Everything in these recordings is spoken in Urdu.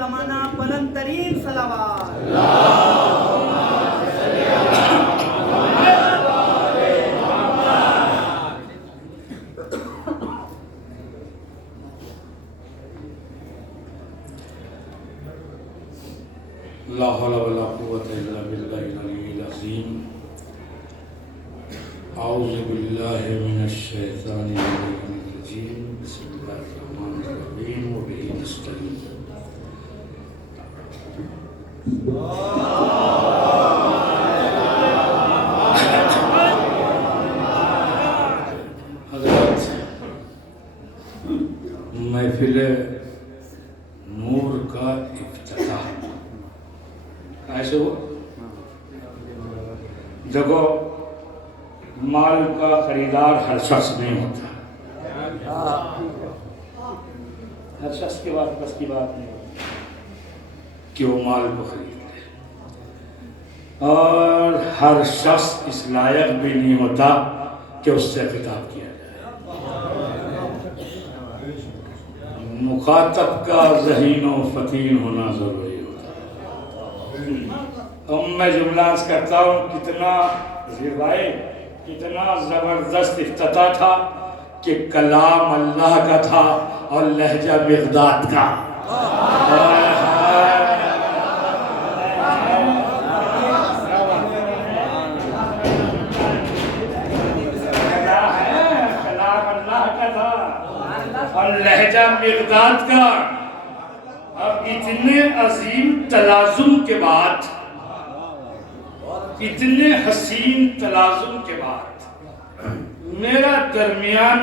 زمانہ بلند ترین صلوات لا حول ولا قوة الا بالله العلي العظيم. اعوذ بالله من الشيطان الرجيم. بسم الله الرحمن الرحيم وبه نستعين. حضرات، محفل نور کا افتتاح ایسے ہو. دیکھو، مال کا خریدار ہر شخص نہیں ہوتا. ہر شخص کے بعد بس کی بات نہیں ہوتی کہ وہ مال کو خرید لے، اور ہر شخص اس لائق بھی نہیں ہوتا کہ اس سے خطاب کیا جائے. مخاطب کا ذہین و فطین ہونا ضروری ہوتا. میں جملہ عرض کرتا ہوں، کتنا روایت، کتنا زبردست افتتاح تھا کہ کلام اللہ کا تھا اور لہجہ بغداد کا. کلام اللہ کا تھا اور لہجہ بغداد کا. اب اتنے عظیم تلازم کے بعد، اتنے حسین تلازم کے بعد میرا درمیان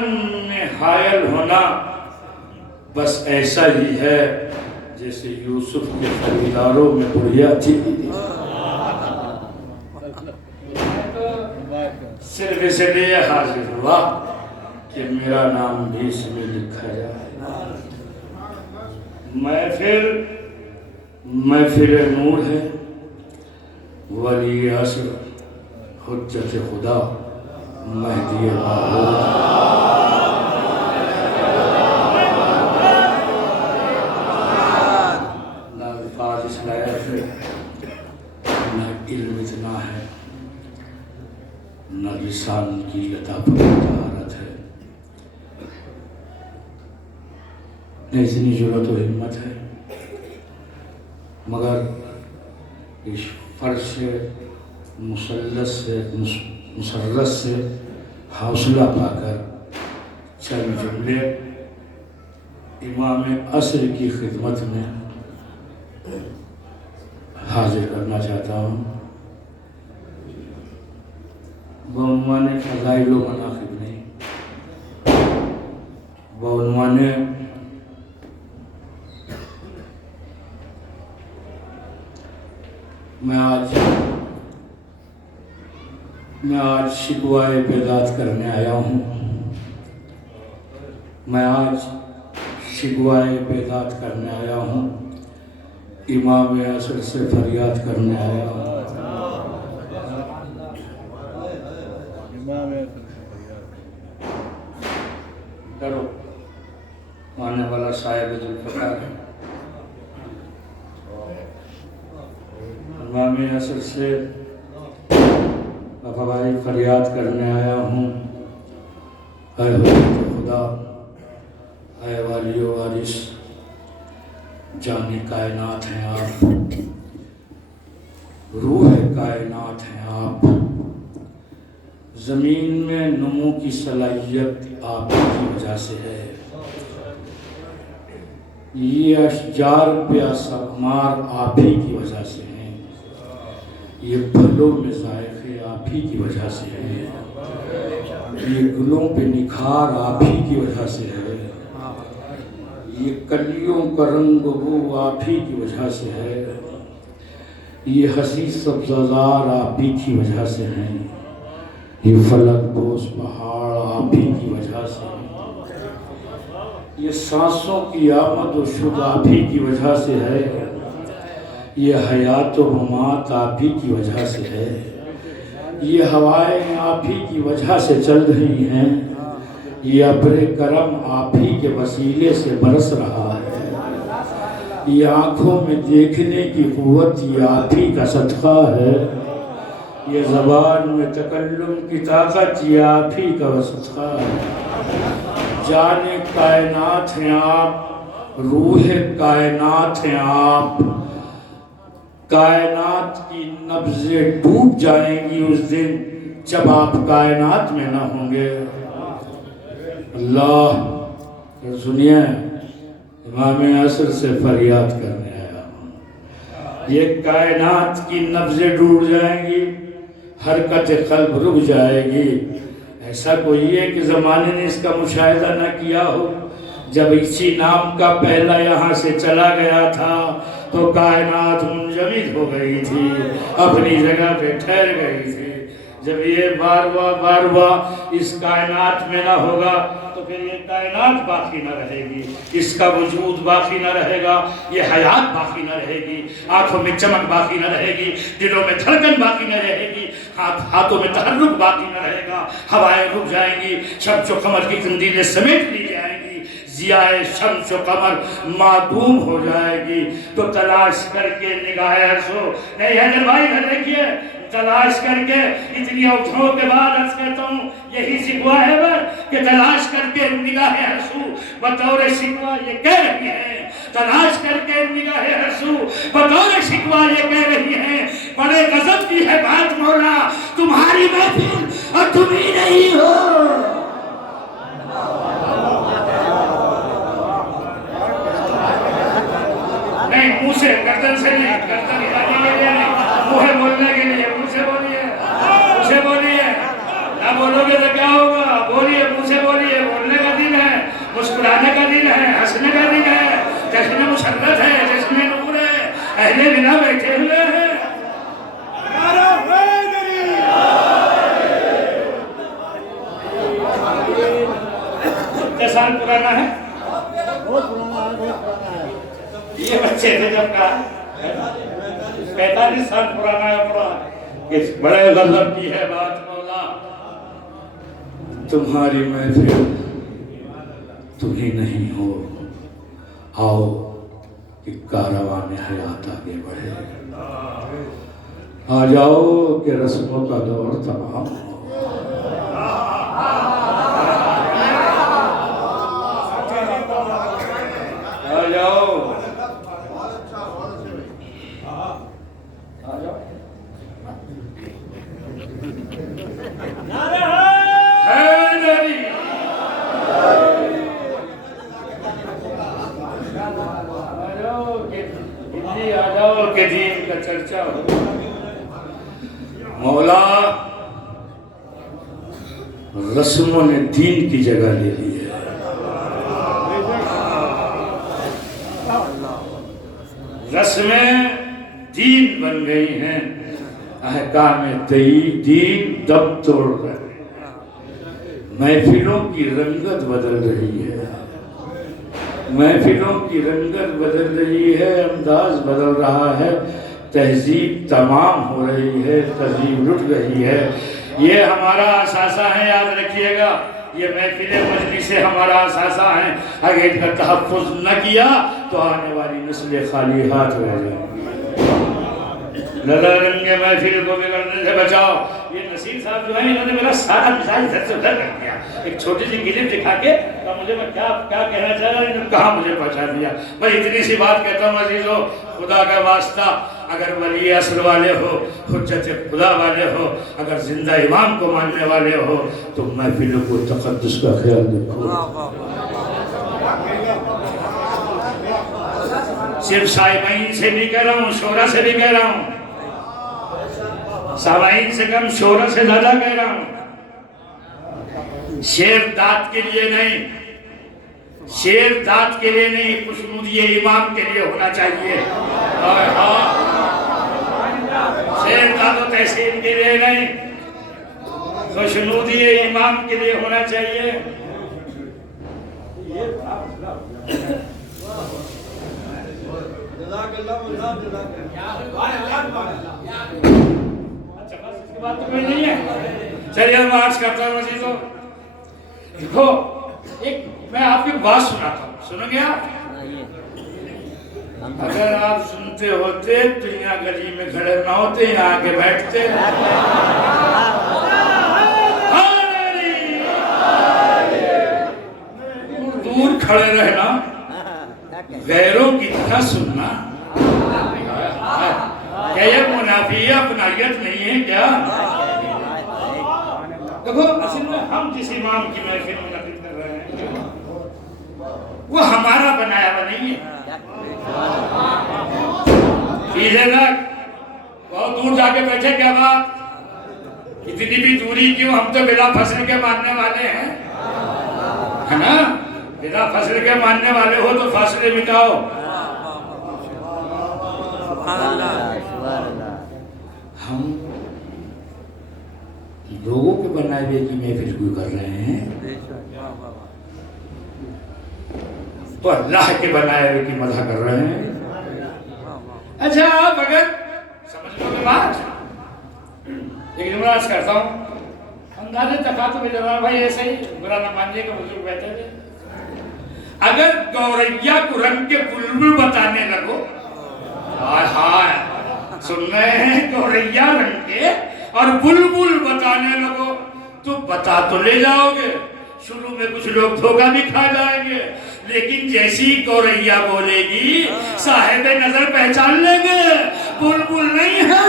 میں حائل ہونا بس ایسا ہی ہے جیسے یوسف کے خریداروں میں بڑھیا تھی. صرف اس لیے حاضر ہوا کہ میرا نام بھی اس میں لکھا جائے. محفل نور ہے، ولی عصر، حجت خدا، مہدی معبود. نہ الفاظ اس لائق ہے، نہ علم اتنا ہے، نہ لسان کی لطافت و طہارت ہے، نہ اتنی جرأت و ہمت ہے. مگر اس فرش مسرت سے حوصلہ پا کر چند جملے امام عصر کی خدمت میں حاضر کرنا چاہتا ہوں. بعنوان فضائل و مناقب نہیں، بعنوان میں آج شکوائے بیداد کرنے آیا ہوں. میں آج شکوائے بیداد کرنے آیا ہوں، امام عصر سے فریاد کرنے آیا ہوں. کرو آنے والا صاحب ذوالفقار امام عصر سے وفاداری فریاد کرنے آیا ہوں. اے حضرت خدا، اے والی و وارث، جان کائنات ہیں آپ، روح کائنات ہیں آپ. زمین میں نمو کی صلاحیت آپ کی وجہ سے ہے. یہ اشجار پہ ثمار آپ ہی کی وجہ سے ہیں. یہ پھلوں میں ذائقے آپ ہی کی وجہ سے ہے. یہ گلوں پہ نکھار آپ ہی کی وجہ سے ہے. یہ کلیوں کا رنگ بو آپ ہی کی وجہ سے ہے. یہ حسین سبززار آپ ہی کی وجہ سے ہیں. یہ فلک بوس پہاڑ آپ ہی کی وجہ سے ہیں. یہ سانسوں کی آمد و شد آپ ہی کی وجہ سے ہے. یہ حیات و ممات آپ ہی کی وجہ سے ہے. یہ ہوائیں آپ ہی کی وجہ سے چل رہی ہیں. یہ ابر کرم آپ ہی کے وسیلے سے برس رہا ہے. یہ آنکھوں میں دیکھنے کی قوت یہ آپ ہی کا صدقہ ہے، یہ زبان میں تکلم کی طاقت یہ آپ ہی کا صدقہ ہے۔ جان کائنات ہیں آپ، روح کائنات ہیں آپ، کائنات کی نبضیں ڈوب جائیں گی اس دن جب آپ کائنات میں نہ ہوں گے۔ اللہ سنیے، امام عصر سے فریاد کرنے آیا ہوں، یہ کائنات کی نبضیں ڈوب جائیں گی، حرکت قلب رک جائے گی۔ ایسا کوئی ہے کہ زمانے نے اس کا مشاہدہ نہ کیا ہو؟ جب اسی نام کا پہلا یہاں سے چلا گیا تھا تو کائنات منجمد ہو گئی تھی، اپنی جگہ پہ ٹھہر گئی تھی۔ جب یہ بار بار اس کائنات میں نہ ہوگا تو پھر یہ کائنات باقی نہ رہے گی، اس کا وجود باقی نہ رہے گا، یہ حیات باقی نہ رہے گی، آنکھوں میں چمک باقی نہ رہے گی، دلوں میں دھڑکن باقی نہ رہے گی، ہاتھوں میں تحرک باقی نہ رہے گا، ہوائیں رک جائیں گی، شمس و قمر کی قندیلیں سمیٹ لی جائیں گی، ضیاء شمس و قمر معدوم ہو جائے گی۔ تو تلاش کر کے نگاہ ارسو، نہیں حیدر بھائی ادھر دیکھیے، تلاش کر کے اتنی اوٹھوں کے بعد عرض کرتا ہوں یہی شکوہ ہے کہ تلاش کر کے نگاہ حسو بطور شکوہ یہ کہہ رہی ہیں، تلاش کر کے نگاہ حسو بطور شکوہ یہ کہہ رہی ہیں، بڑے غضب کی ہے بات مولا، تمہاری محفل اور تم ہی نہیں ہو۔ نہیں منہ سے، گردن سے نہیں، گردن ہلانے کے لیے نہیں، منہ بولنے کے لیے، منہ سے بولیے، منہ سے بولیے، نہ بولو گے تو کیا ہوگا؟ بولیے، منہ سے بولیے، بولنے کا دن ہے، مسکرانے کا دن ہے، ہنسنے کا دن ہے، جشن مسرت ہے، جشن نور ہے، اہل بنا بیٹھے ہوئے ہیں۔ کتنے سال پرانا ہے؟ بہت پرانا ہے، بہت پرانا ہے۔ یہ بچے تھے جب کا 45 سال پرانا ہے پورا، کہ بڑے غضب کی ہے بات مولا، تمہاری محفل تم ہی نہیں ہو، آؤ کہ کاروان حیات آگے بڑھے، آ جاؤ کہ رسموں کا دور تمام ہو۔ آ جاؤ، کے دین کا چرچا ہو۔ مولا رسموں نے دین کی جگہ لے لی ہے، رسمیں دین بن گئی ہیں، احکام دین دب توڑ رہے ہیں، محفلوں کی رنگت بدل رہی ہے، محفلوں کی رنگت بدل رہی ہے، انداز بدل رہا ہے، تہذیب تمام ہو رہی ہے، تہذیب لٹ رہی ہے۔ یہ ہمارا اثاثہ ہے، یاد رکھیے گا، یہ محفل مجلس سے ہمارا اثاثہ ہے، اگر ان کا تحفظ نہ کیا تو آنے والی نسلیں خالی ہاتھ رہ جائیں گی۔ لگا رنگ محفل کو بگڑنے سے بچاؤ۔ یہ نصیر صاحب جو ہیں انہوں نے میرا سارا مزاج ادھر سے ادھر کر دیا، ایک چھوٹی سی کلپ دکھا کے تو مجھے میں کیا کہنا چاہ رہا ہوں، انہوں نے کہاں مجھے پہنچا دیا۔ میں اتنی سی بات کہتا ہوں عزیزو، خدا کا واسطہ، اگر ولی اصل والے ہو، حجت خدا والے ہو، اگر زندہ امام کو ماننے والے ہو تو محفلوں کو تقدس کا خیال رکھو۔ صرف سامعین سے بھی کہہ رہا ہوں، شورا سے بھی کہہ رہا ہوں، سامعین سے کم شورا سے زیادہ کہہ رہا ہوں۔ شیر داد کے لیے نہیں، شیر داد کے لیے نہیں، خوشنودی امام کے لیے ہونا چاہیے۔ شیر داد و تحسین کے لیے نہیں، خوشنودی امام کے لیے ہونا چاہیے۔ اچھا بس اس کے بعد تو کوئی نہیں ہے، چلیے میں عرض کرتا ہوں عزیزو، دیکھو ایک میں آپ کی بات سناتا ہوں، سنو گے آپ؟ اگر آپ سنتے ہوتے تو یہاں گلی میں کھڑے نہ ہوتے، یہاں آگے بیٹھتے۔ دور کھڑے رہنا، غیروں کی طرح سننا، کیا یہ منافی اپنائیت نہیں ہے کیا؟ دیکھو اصل میں ہم جس امام کی محفل منعقد کر رہے ہیں وہ ہمارا بنایا ہوا نہیں ہے۔ پیچھے تک بہت دور جا کے بیٹھے، کیا بات؟ اتنی بھی دوری کیوں؟ ہم تو بلا فصل کے ماننے والے ہیں، ہے نا؟ بلا فصل کے ماننے والے ہو تو فاصلے مٹاؤ۔ ہم لوگوں کے بنائے ہوئے کی محفل کوئی کر رہے ہیں تو اللہ کے بنائے ہوئے کی مدح کر رہے ہیں۔ اچھا آپ اگر سمجھ لو گے بات، ایک جملہ عرض کرتا ہوں، اندازے تکاتب جواب بھائی ایسے ہی برا نہ مانیے کہ بزرگ بیٹھے تھے، اگر گوریا کو رنگ کے بلبل بتانے لگو، ہائے ہائے سن رہے ہیں، گوریا رنگ کے اور بلبل بتانے لگو تو بتا تو لے جاؤ گے، شروع میں کچھ لوگ دھوکہ بھی کھا جائیں گے، لیکن جیسی گوریا بولے گی صاحب نظر پہچان لیں گے بلبل نہیں ہے۔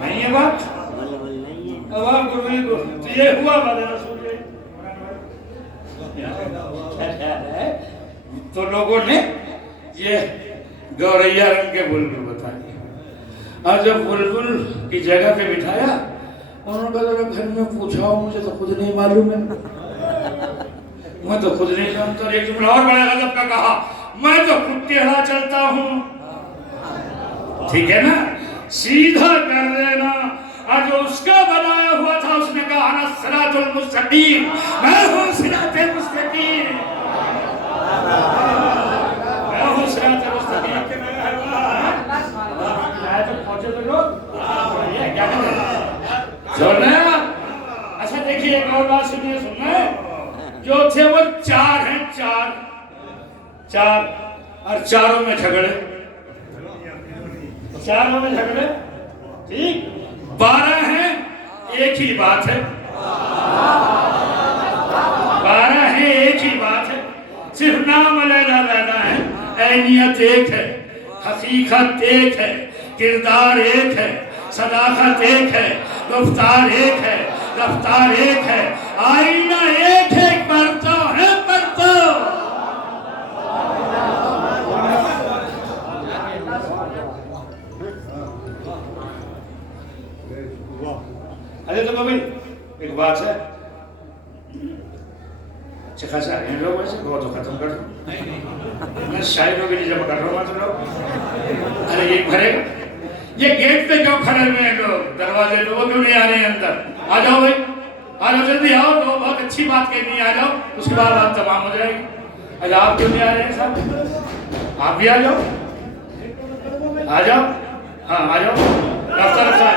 نہیں ہے بات؟ تو یہ ہوا بات رسول تو لوگوں نے یہ گوریا رنگ کے بلبل بتا دیا، اور جب بلبل کی جگہ پہ بٹھایا انہوں نے کہا گھر میں پوچھاؤ، مجھے تو خود نہیں معلوم ہے، میں تو خود نہیں جانتا۔ ایک جملہ اور بڑا غضب کا کہا، میں تو خود ٹیڑھا چلتا ہوں۔ ٹھیک ہے نا، سیدھا کر لینا، اور جو اس کا بنایا ہوا تھا اس نے کہا انا الصراط المستقیم، میں ہوں صراط مستقیم، میں ہوں صراط مستقیم کے میں پہنچے تو لوگ یہ کیا کر رہے ہیں سن رہے ہیں۔ اچھا دیکھیے ایک اور بات سنیے، سننا ہے، جو تھے وہ چار ہیں، چار اور چاروں میں جھگڑے، چاروں میں جھگڑے، ٹھیک، 12 ہیں ایک ہی بات ہے، 12 ہیں ایک ہی بات ہے، صرف نام علیحدہ علیحدہ ہے، عینیت ایک ہے، حقیقت ایک ہے، کردار ایک ہے، صداقت ایک ہے، گفتار ایک ہے، رفتار ایک ہے، آئینہ ایک ہے، پرتو ہے پرتو۔ تو بھائی ایک بات ہے، اچھا خاصا ہیں لوگ ویسے بہت تو ختم کر دو، میں شاعروں کے لیے جمع کر رہا ہوں مت لوگ، ارے یہ بھرے یہ گیٹ پہ کیوں کھڑے ہوئے ہیں لوگ، دروازے پہ وہ کیوں نہیں آ رہے ہیں اندر؟ آ جاؤ بھائی، آ جاؤ جلدی آؤ، تو بہت اچھی بات کہنی ہے، آ جاؤ، اس کے بعد بات تمام ہو جائے گی۔ اچھا آپ کیوں نہیں آ رہے ہیں صاحب؟ آپ بھی آ جاؤ، آ جاؤ، ہاں آ جاؤ، رفتہ رفتہ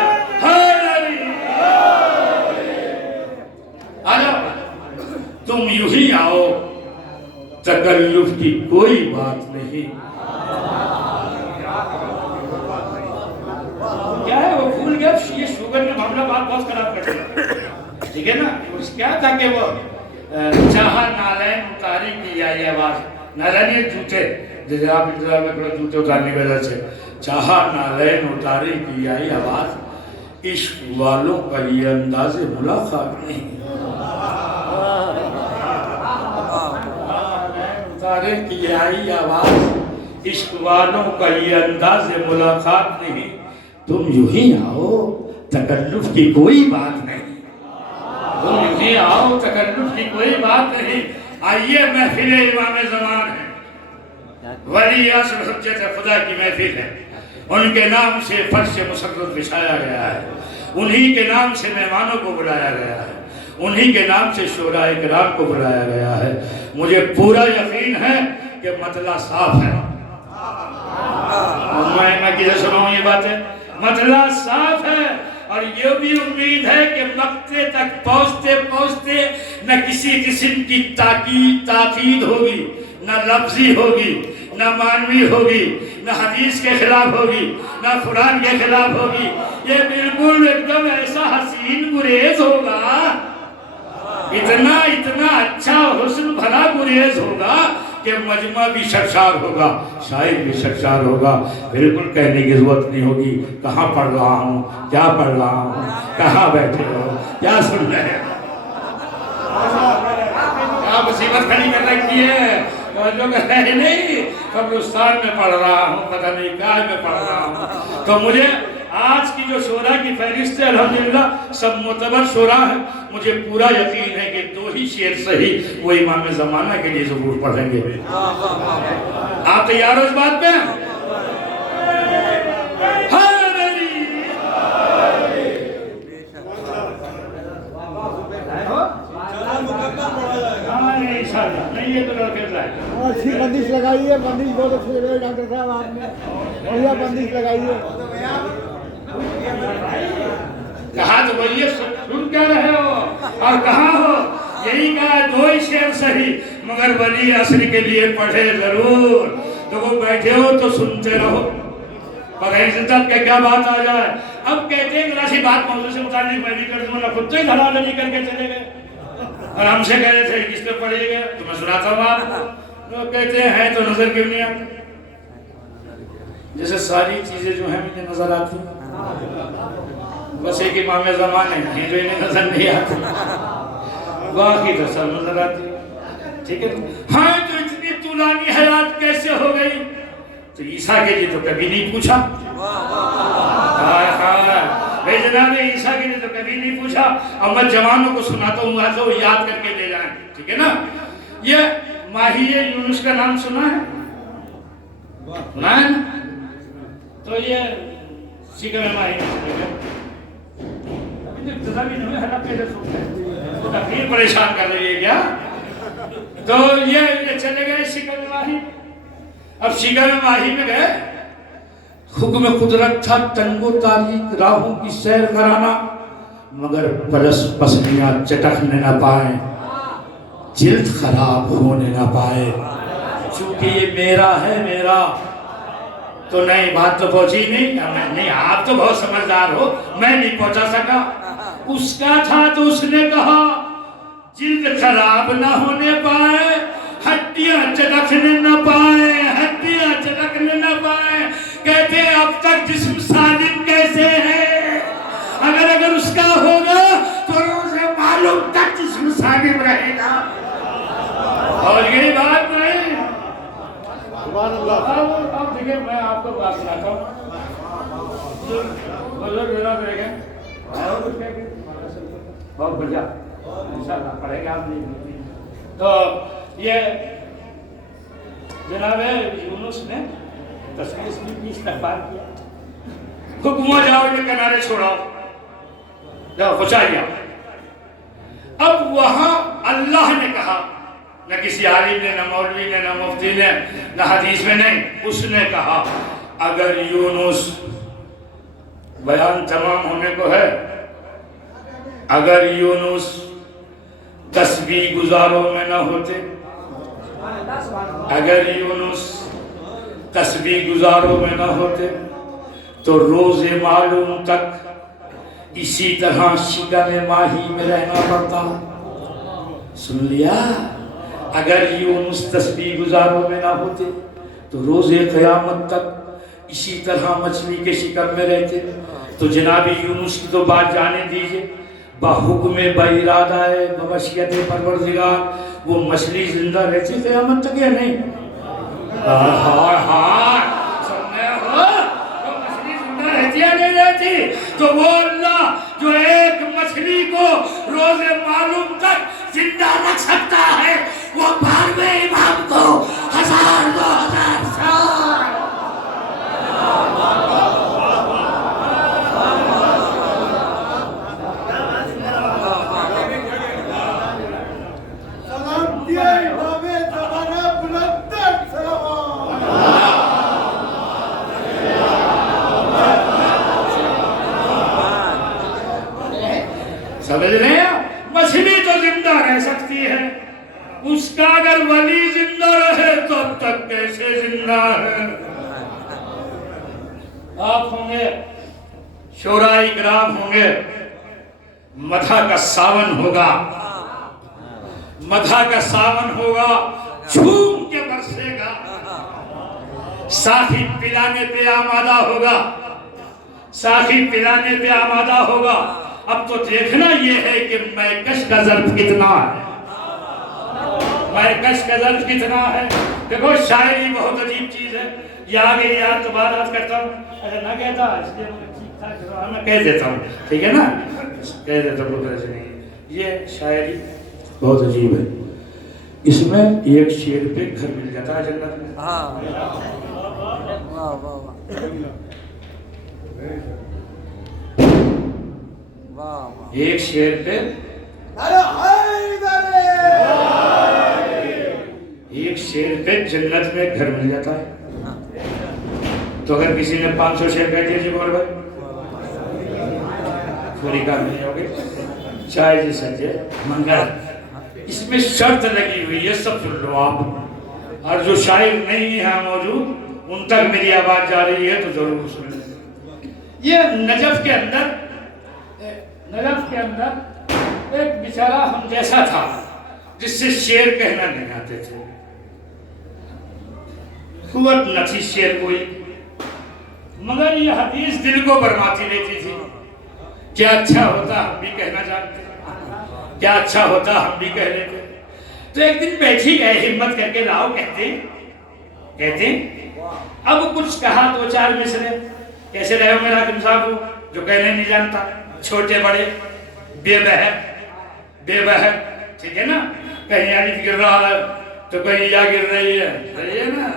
آ جاؤ، تم یوں ہی آؤ، تکلف کی کوئی بات نہیں۔ کیا ہے وہ بھول گیا، یہ شوگر نے معاملہ بات بہت خراب کر دیا، ٹھیک ہے نا؟ اس کیا تھا کہ وہ چاہا نالین اتاری کی آئی آواز، نالین یہ جوتے، جیسے آپ انتظار میں کھڑے جوتے اتارنے کی وجہ سے، چاہا نالین اتاری کی آئی آواز، عشق والوں کا یہ انداز ملاقات نہیں، اتارے کی آئی آواز، عشق والوں کا یہ انداز ملاقات نہیں، تم یوں ہی آؤ، تکلف کی کوئی بات نہیں، تم یوں ہی آؤ، تکلف کی کوئی بات نہیں۔ آئیے محفل امام زمان ہے، ولی اصل حجت خدا کی محفل ہے، ان کے نام سے فرش مسرت بچھایا گیا ہے، انہی کے نام سے مہمانوں کو بلایا گیا ہے، انہی کے نام سے شعراء کرام کو بلایا گیا ہے۔ مجھے پورا یقین ہے کہ مطلع صاف ہے، میں کدھر سناؤں یہ باتیں؟ مطلع صاف ہے، اور یہ بھی امید ہے کہ مقتے تک پہنچتے پہنچتے نہ کسی قسم کی تاکید ہوگی، نہ لفظی ہوگی، نہ معنوی ہوگی، نہ حدیث کے خلاف ہوگی، نہ قرآن کے خلاف ہوگی. یہ بالکل ایک دم ایسا حسین گریز ہوگا، اتنا اچھا حسن بھلا گریز ہوگا کہ مجمع بھی شرشار ہوگا، شاعر بھی شرشار ہوگا. بالکل کہنے کی ضرورت نہیں ہوگی کہاں پڑھ رہا ہوں، کیا پڑھ رہا ہوں، کہاں بیٹھے ہو، کیا سن رہے ہو. کیا مصیبت کھڑی کر رکھی ہے، جو کہتے ہیں نہیں قبرستان میں پڑھ رہا ہوں، پتہ نہیں کیا میں پڑھ رہا ہوں. تو مجھے آج کی جو شعراء کی فہرست ہے الحمدللہ سب معتبر شعراء ہیں. مجھے پورا یقین ہے کہ 2 ہی شعر صحیح وہ امام زمانہ کے لیے ضرور پڑھیں گے. آپ تیار ہو اس بات پہ؟ اچھی بندش لگائی ہے، بندش بہت اچھی لگائی ڈاکٹر صاحب آپ نے، بڑھیا بندش لگائی ہے. کہا تو وہی سن کیا رہے ہو اور کہاں ہو. یہی کہا 2 ہی شعر صحیح مگر ولی عصر کے لیے پڑھے ضرور. تو وہ بیٹھے ہو تو سنتے رہو، پر عزت کا کیا بات آ جائے. اب کہتے ہیں ذرا سی بات موضوع سے متعلق میں بھی کر دوں، خود تو ہی دھڑا دھڑی کر کے چلے گئے اور ہم سے کہہ رہے تھے کس پہ پڑھیے گا. تو میں سناتا ہوں آپ کو. لوگ کہتے ہیں تو نظر کیوں نہیں آتی، جیسے ساری چیزیں جو ہیں مجھے نظر آتی ہیں، بس ایک امام زمانے ہیں جو انہیں نظر نہیں آتی، باقی تو سب نظر آتی ہے. ٹھیک ہے. ہاں تو اتنی طولانی حیات کیسے ہو گئی؟ تو عیسیٰ کے لیے تو کبھی نہیں پوچھا. بھائی جناب عیسیٰ کے لیے تو کبھی نہیں پوچھا. اب میں جوانوں کو سناتا ہوں آج وہ یاد کر کے لے جائیں. ٹھیک ہے نا. یہ ماہی یونس کا نام سنا ہے؟ سنا ہے نا؟ تو یہ شکم ماہی میں چلے گئے. ابھی تو ابتدا بھی نہیں ہوئے، حلق پہلے سنتے ہیں تو تقریر پریشان کر رہی ہے کیا. تو یہ چلے گئے شکم ماہی. اب شکم ماہی میں گئے، حکم قدرت تھا تنگ و تاریک راہوں کی سیر کرانا، مگر پسلیاں چٹکنے نہ پائیں، جلد خراب ہونے نہ پائے. چونکہ یہ میرا ہے میرا تو نہیں، بات تو پہنچی نہیں. آپ تو بہت سمجھدار ہو، میں نہیں پہنچا سکا. اس کا تھا تو اس نے کہا جلد خراب نہ ہونے پائے، ہڈیاں چٹکنے نہ پائے، ہڈیاں چٹکنے نہ پائے. کہتے اب تک جسم سالم کیسے ہے، اگر اس کا ہوگا تو اسے معلوم تک جسم سالم رہے گا. اور یہی بات نہیں. اب دیکھیں میں آپ کو بات سناتا ہوں. بہت بڑھیا انشاءاللہ پڑھے گا آپ نے. تو یہ جناب یونس نے تصویر کی استقبال کیا. حکمہ جاؤ کے کنارے چھوڑاؤ، جاؤ پہنچائیے. اب وہاں اللہ نے کہا، نہ کسی عالم نے، نہ مولوی نے، نہ مفتی نے، نہ حدیث میں نہیں. اس نے کہا اگر یونس بیان تمام ہونے کو ہے، اگر یونس تسبیح گزاروں میں نہ ہوتے، اگر یونس تسبیح گزاروں میں نہ ہوتے تو روز معلوم تک اسی طرح شکم ماہی میں رہنا پڑتا. سن لیا؟ اگر یونس تسبیح گزاروں میں نہ ہوتے تو روز قیامت تک اسی طرح مچھلی کے شکم میں رہتے. تو جناب یونس کی تو بات جانے دیجئے، بحکم بارادہ بمشیت پروردگار وہ مچھلی زندہ رہتی قیامت تک یا نہیں؟ سننے ہو وہ مچھلی زندہ رہتی یا نہیں رہتی؟ تو وہ اللہ جو ایک مچھلی کو روز معلوم تک زندہ رکھ سکتا ہے، وہ 12ویں امام کو 1000 2000 سال زندہ رہ سکتی ہے، اس کا اگر ولی زندہ رہے تو اب تک کیسے زندہ ہے؟ آپ ہوں گے، شعراء کرام ہوں گے، مدح کا ساون ہوگا، مدح کا ساون ہوگا، جھوم کے برسے گا، ساقی پلانے پہ آمادہ ہوگا، ساقی پلانے پہ آمادہ ہوگا۔ اب تو دیکھنا یہ ہے کہ میں کش کا ظرف کتنا ہے، میں کش کا ظرف کتنا ہے۔ دیکھو شاعری بہت عجیب چیز ہے، یہ آگے یاد تو بات کرتا ہوں، اگر نہ کہتا اس لیے میں کہہ دیتا ہوں، ٹھیک ہے نا، کہہ دیتا ہوں، کوئی نہیں۔ یہ شاعری بہت عجیب ہے، اس میں ایک شعر پہ گھر مل جاتا ہے جنت میں۔ ایک شعر پہ ایک شعر پہ جنت میں گھر مل جاتا ہے۔ تو اگر کسی نے 500 شعر کہہ دیا جی گور بھائی پوری کام نہیں ہوگی، چاہے جی سجے منگل، اس میں شرط لگی ہوئی ہے، سب سن لو آپ، اور جو شاعر نہیں ہے موجود ان تک میری آواز جا رہی ہے تو ضرور سن لیں۔ یہ نجف کے اندر ایک بیچارہ ہم جیسا تھا جس سے شعر کہنا نہیں آتے تھے، قوت نہ تھی شعر کوئی، مگر یہ حدیث دل کو برماتی لیتی تھی۔ کیا اچھا ہوتا ہم بھی کہنا جانتے، کیا اچھا ہوتا ہم بھی کہہ لیتے۔ تو ایک دن بیٹھی گئے ہمت کر کے لاؤ، کہتے اب کچھ کہا دو چار مصرے، کیسے رہے ہو میرا حاکم صاحب جو کہنے نہیں جانتا، چھوٹے بڑے، بے بہر، ٹھیک ہے نا، کہیں الف گر رہا ہے تو کہیں یا گر رہی ہے، صحیح ہے نا،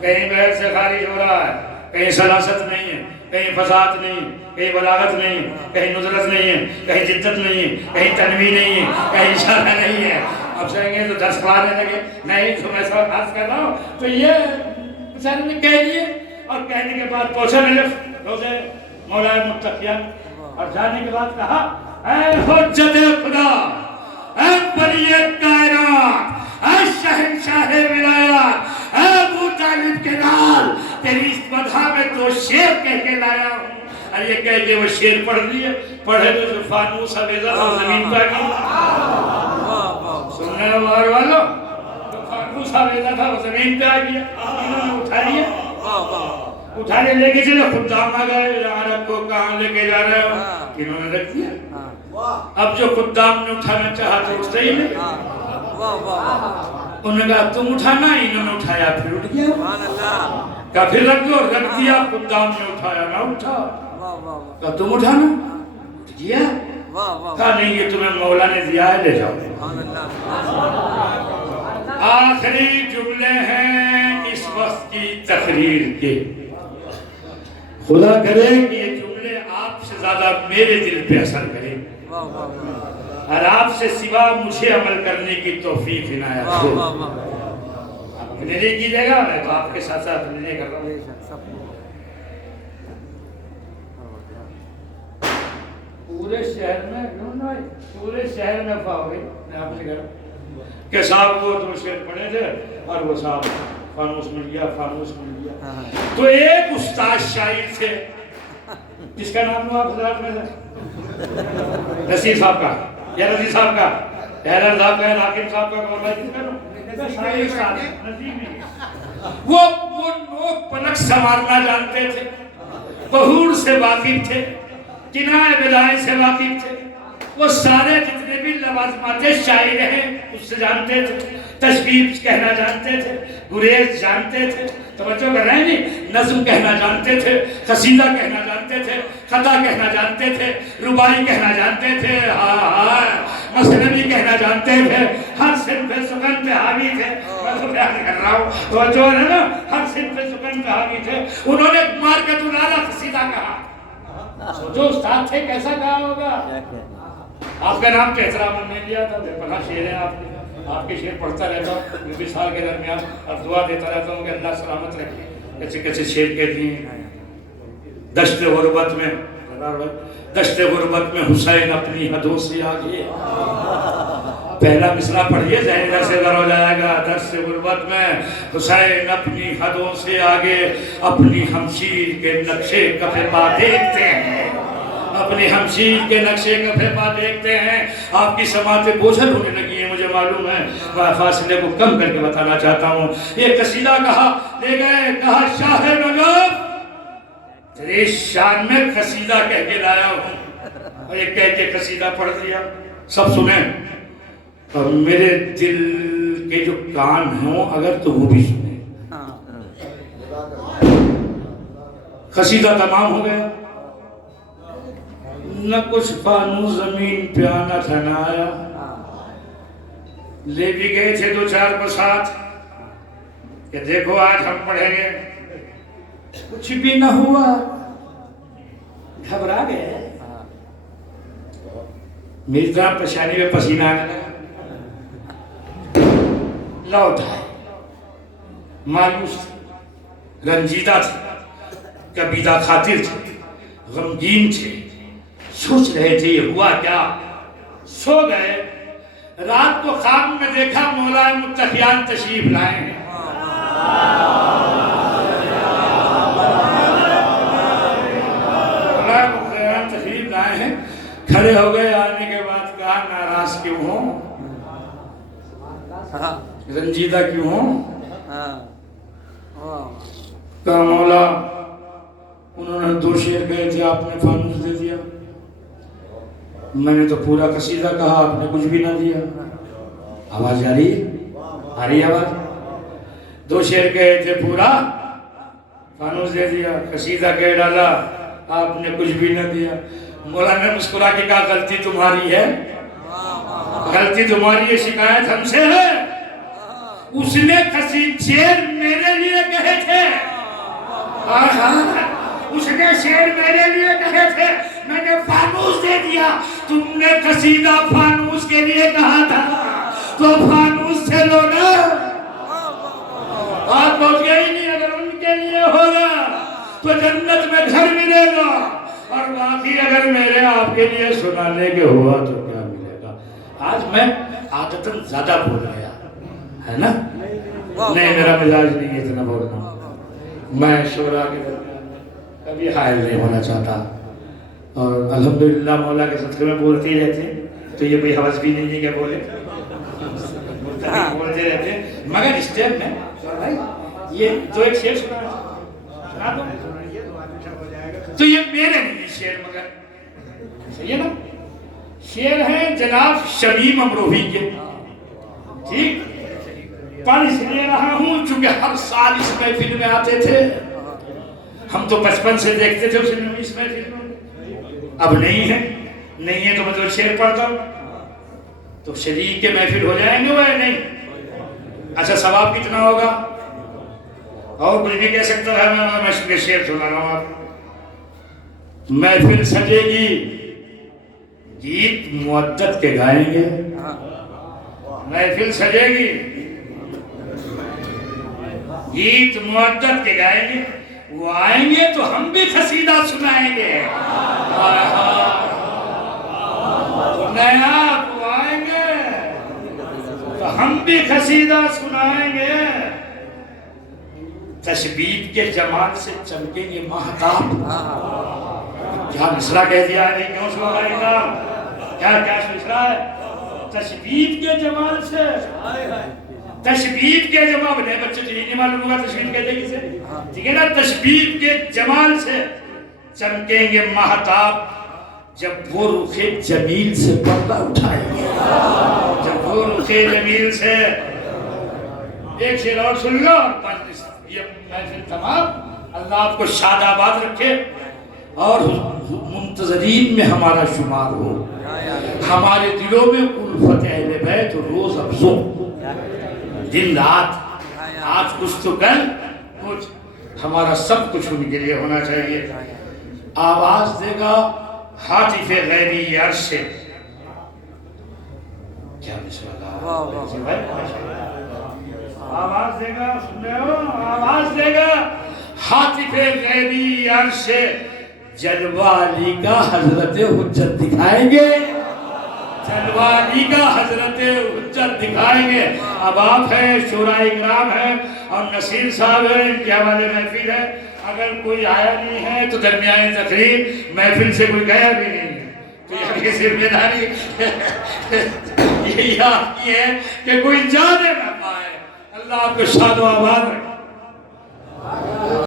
کہیں بہر سے خارج ہو رہا ہے، کہیں سلاست نہیں ہے، کہیں فصاحت نہیں، کہیں بلاغت نہیں، کہیں نظرت نہیں ہے، کہیں جدت نہیں ہے، کہیں تنوی نہیں ہے، کہیں اشارہ نہیں ہے۔ اب سہیں گے تو درس پڑھانے لگے، نہیں تو میں سب حرف کر رہا ہوں، تو یہ بیچارے نے کہہ دیے، اور کہنے کے بعد پہنچا نجف روزے مولا متقیہ، اور جانے کے بعد کہا اے حجت خدا، اے ولی کائنات، اے شہنشاہ ولایات، اے ابو طالب کے لال، تیری اس مدح میں تو شعر کہہ کے لایا ہوں۔ اور یہ کہہ کے وہ شعر پڑھ لیے، پڑھے تو جو فانوس حویزہ تھا زمین پہ آ گیا، سننے وار والو، جو فانوس حویزہ تھا وہ زمین پہ آ گیا، انہوں نے اٹھا لیا، اٹھانے لے کے چلے، خدام آ گئے، عرب کو کہاں لے کے جا رہے ہو، انہوں نے رکھ دیا۔ اب جو خدام نے اٹھانا چاہا تو اٹھتے ہی نہیں، انہوں نے کہا تم اٹھانا، انہوں نے اٹھایا پھر اٹھ گیا، کہا پھر رکھ دو، رکھ دیا، خدام نے اٹھایا نہ اٹھا، کہا تم اٹھانا، اٹھ گیا، کہا نہیں یہ تمہیں مولا نے دیا ہے، لے جاؤ۔ آخری جملے ہیں اس وقت کی تقریر کے، خدا کرے کہ یہ جملے آپ سے زیادہ میرے دل پہ اثر کریں، اور آپ سے سوا مجھے عمل کرنے کی توفیق عنایت ہو۔ آپ اپنے لیے کیجئے گا، میں تو آپ کے ساتھ ساتھ اپنے لیے کر رہا ہوں۔ پورے شہر میں پاؤ گے، میں آپ سے کہہ رہا ہوں کہ صاحب وہ دو شعر پڑھے تھے اور وہ صاحب فانوس مل گیا، تو ایک استاد شاعر تھے جس کا نام ہوا حضرات میں سے نصیر صاحب کا، یا نصیر صاحب کا، حیدر صاحب کا، حاکم صاحب کا، شاعر استاد نصیر نہیں، وہ نوک پلک سنوارنا جانتے تھے، بہور سے واقف تھے، کنائے بدائے سے واقف تھے، وہ سارے جتنے بھی لوازمات شاعر ہیں اس سے جانتے تھے، تشبیب کہنا جانتے تھے، گریز جانتے تھے، توجہ کر رہے ہیں نہیں، نظم کہنا جانتے تھے، قصیدہ کہنا جانتے تھے، خطا کہنا جانتے تھے، ربائی کہنا جانتے تھے، مثنوی کہنا جانتے تھے، ہر صنف سخن پہ حاوی تھے، میں تو بیان کر رہا ہوں، توجہ ہے نا، ہر صنف سخن پہ حاوی تھے، انہوں نے مار کے دلالا قصیدہ کہا، سوچو استاد تھے کیسا کہا ہوگا۔ آپ کا نام تو احترام نہیں لیا تھا، بے پناہ شعر ہیں آپ کے شعر پڑھتا رہتا ہوں 20 سال کے درمیان، اور دعا دیتا رہتا ہوں کہ اللہ سلامت رکھے، کیسے کیسے شعر کہتی ہیں۔ دشت غربت میں حسین اپنی حدوں سے آگے، پہلا مصرع پڑھیے ذہن ادھر سے ادھر ہو جائے گا. درس غربت میں حسین اپنی حدوں سے آگے اپنی ہمشیر کے نقشے کفے پا دیکھتے ہیں, اپنی ہمشیر کے نقشے کفے پا دیکھتے ہیں. آپ کی سماعتیں بوجھل ہونے لگی ہیں مجھے معلوم ہے, فاصلے کو کم کر کے بتانا چاہتا ہوں. یہ قصیدہ کہا لے گئے, کہا شاہ نگار تیری شان میں قصیدہ کہہ کے لایا ہوں, اور یہ کہہ کے قصیدہ پڑھ دیا. سب سنیں اور میرے دل کے جو کان ہوں اگر تو وہ بھی سنیں. قصیدہ تمام ہو گیا. نہ کچھ فانوس زمین پہ آنا تھا نہ آیا, لے بھی گئے تھے دو چار بسات کہ دیکھو آج ہم پڑھیں گے, کچھ بھی نہ ہوا, گھبرا گئے. میری طرح پریشانی میں پسینہ آنے لگا, لوٹ آئے, مایوس تھے, رنجیدہ تھے, کبیدہ خاطر تھے, غمگین تھے, سوچ رہے تھے یہ ہوا کیا. سو گئے. رات کو خواب میں دیکھا مولا متقیان تشریف لائے ہیں. مولا متقیان تشریف لائے ہیں. کھڑے ہو گئے, آنے کے بعد کہا ناراض کیوں ہوں, رنجیدہ کیوں ہوں. کہا مولا انہوں نے 2 شعر کہے تھے, آپ نے فانوس دے دیا. میں نے تو پورا قصیدہ کہا, آپ نے کچھ بھی نہ دیا. آواز آ رہی ہے آواز. 2 شعر کہے تھے, پورا فانوس دے دیا. قصیدہ کہہ ڈالا, آپ نے کچھ بھی نہ دیا. مولا نے مسکرا کے کہا غلطی تمہاری ہے, غلطی تمہاری ہے, شکایت ہم سے ہے. اس نے شعر میرے لیے کہے تھے, اس نے شعر میرے لیے کہے تھے, میں نے فانوس دے دیا. تم نے قصیدہ فانوس کے لیے کہا تھا تو فانوس سے لو نا. بات پہنچ گئی نہیں. اگر ان کے لیے ہوگا تو جنت میں گھر ملے گا, اور باقی اگر میرے آپ کے لیے سنانے کے ہوا تو کیا ملے گا. آج میں عادتاً زیادہ بول گیا ہے نا, نہیں میرا مزاج نہیں ہے اتنا بولنا. میں شعراء کے درمیان کبھی حائل نہیں ہونا چاہتا, اور الحمدللہ مولا کے صدقے میں بولتے ہی رہتے ہیں, تو یہ کوئی حوث بھی نہیں ہے کہ بولے, بولتے رہتے ہیں. مگر اس ٹائم میں یہ 2 ایک شعر سنا دو, تو یہ میرے نہیں شعر, مگر صحیح ہے نا. شعر ہیں جناب شمیم امروہی کے, ٹھیک. پڑھ اس لیے رہا ہوں چونکہ ہر سال اس محفل میں آتے تھے. ہم تو 55 سے دیکھتے تھے اس محفل میں, اب نہیں ہے. نہیں ہے تو میں تو شعر پڑھتا ہوں, تو شریک کے محفل ہو جائیں گے وہ نہیں. اچھا ثواب کتنا ہوگا, اور کچھ بھی کہہ سکتا ہے. میں شعر سنا رہا ہوں آپ. محفل سجے گی, گیت مودت کے گائیں گے. محفل سجے گی, گیت مودت کے گائیں گے. وہ آئیں گے تو ہم بھی قصیدہ سنائیں گے. نیا وہ آئیں گے تو ہم بھی قصیدہ سنائیں گے. تشبیب کے جمال سے چمکیں گے ماہتاب. کیا مصرع کہہ دیا ہے, نہیں کیوں سنا رہا ہے, کیا مصرع ہے. تشبیب کے جمال سے, تشبیب کے جمال, بڑے بچے تو یہ نہیں معلوم ہوگا تشبیب کہتے ہیں کسے, ٹھیک ہے نا. تشبیب کے جمال سے چمکیں گے ماہتاب, جب وہ رخ جمیل سے پردہ اٹھائیں گے. جب وہ رخ جمیل سے. ایک شعر اور سن لو, یہ محفل تمام. اللہ آپ کو شاد آباد رکھے اور منتظرین میں ہمارا شمار ہو. ہمارے دلوں میں الفت اہل بیت روز افزوں, دن رات, آج کچھ تو کل کچھ, ہمارا سب کچھ ان کے لیے ہونا چاہیے. آواز دے گا ہاتف غیبی عرش سے. کیا بسم اللہ, آواز دے گا, سن رہے ہو, آواز دے گا ہاتف غیبی عرش سے. جلوہ علی کا حضرت حجت دکھائیں گے, جلوہ عنوانی کا حضرت حجت دکھائیں گے. اب آپ ہیں، شورائے اکرام ہیں، اور نصیر صاحب ہیں، ان کے حوالے محفل ہے. اگر کوئی آیا نہیں ہے تو درمیان تقریر محفل سے کوئی گیا بھی نہیں ہے، تو یہ ذمہ داری یہی آپ کی ہے کہ کوئی جانے نہ پائے. اللہ آپ کو شاد و آباد رکھے.